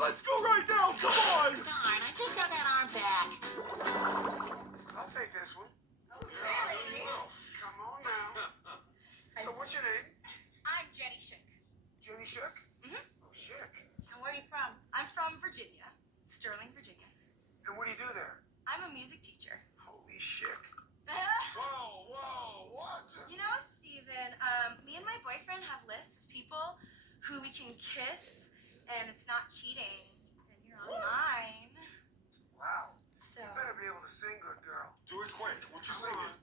let's go right now. Come on. Darn, I just got that arm back. I'll take this one. Okay. Come on now. So what's your name? I'm Jenny Schick. Jenny Schick? Mm-hmm. Oh, Schick. And where are you from? I'm from Virginia. Sterling, Virginia. And what do you do there? I'm a music teacher. Holy Schick. Whoa, what? You know, Steven, me and my boyfriend have lists of people who we can kiss, and it's not cheating. And you're on mine. Wow. So. You better be able to sing, good girl. Do it quick. What you singing?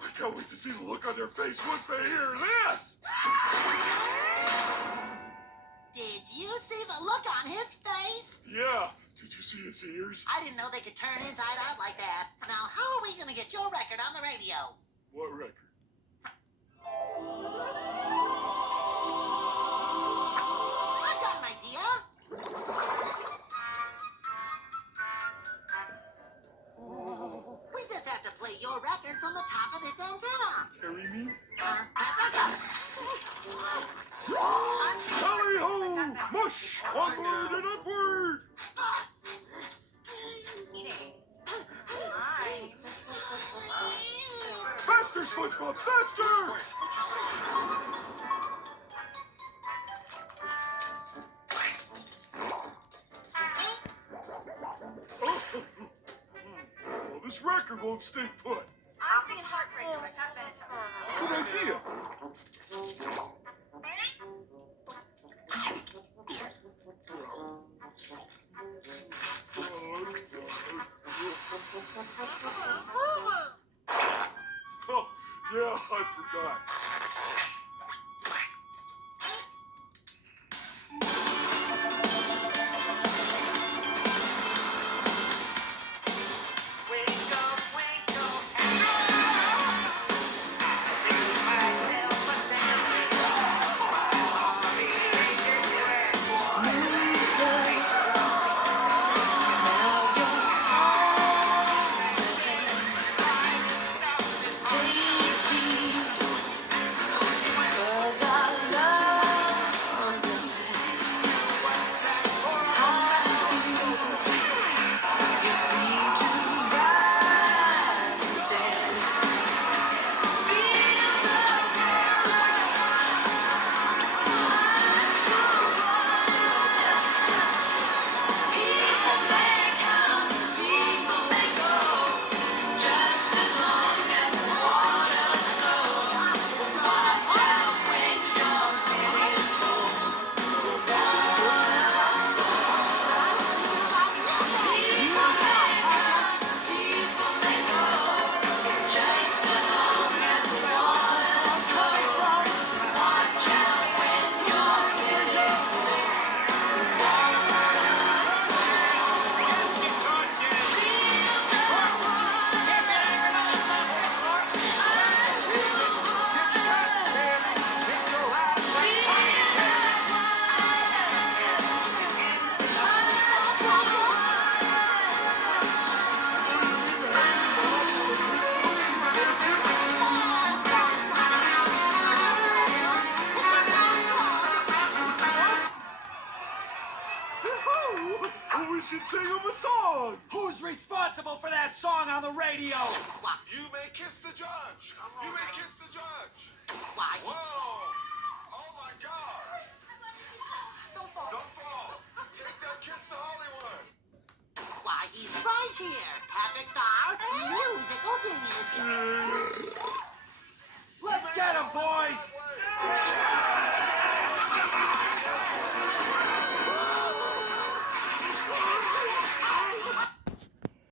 I can't wait to see the look on their face once they hear this. Did you see the look on his face? Yeah. Did you see his ears? I didn't know they could turn inside out like that. Now, how are we going to get your record on the radio? What record? I've got an idea. We just have to play your record from the top of this antenna. Carry me? Tally Tally-ho! Mush! Onward and upward! Cheating. Mine. Faster, SpongeBob, faster! Well, this record won't stay put. I'm singing Heartbreaker by Cat Phantom. Good idea. Oh, yeah, I forgot. We should sing him a song. Who's responsible for that song on the radio? You may kiss the judge. You may kiss the judge. Why? Whoa! Oh my God! Don't fall. Don't fall. Take that kiss to Hollywood. Why, he's right here. Perfect star, musical genius.